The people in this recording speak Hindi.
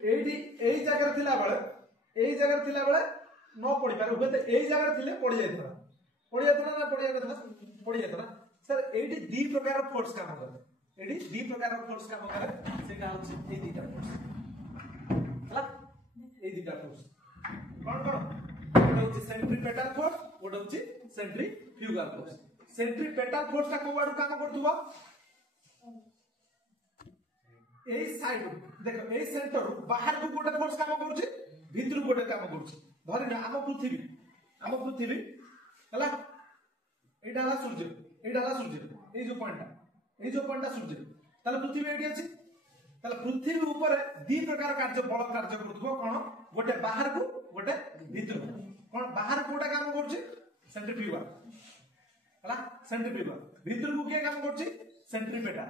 एठी एई जगह थिला बेले न पड़ी पारे हुए एई जगह थिले पड़ी जायतरा ना पड़ी जायतरा सर एठी दी प्रकार फोर्स काम करे एठी दी प्रकार फोर्स काम करे सेटा होछि एई दीटा फोर्स हला एई दीटा फोर्स कोन कोन होछि सेंट्रीपेटल फोर्स ओटा होछि सेंट्रीफ्यूगल फोर्स सेंट्रीपेटल फोर्स ता कोबाडू काम करथुवा एई साइड देखो एई सेंटर बाहर को गोटे फोर्स काम करूछि भीतर गोटे काम करूछि धरि ना हम पृथ्वी हला एटा हला सूर्य एई जो पॉइंट सूर्य ताले पृथ्वी एटी अछि ताले पृथ्वी ऊपर दी प्रकार कार्य बल कार्य करथुवा कोन गोटे बाहर को गोटे भीतर कोन बाहर कोटा काम करूछि सेंट्रीफ्यूगल हला सेंट्रीफ्यूगल भीतर को के काम करूछि सेंट्रीपेटल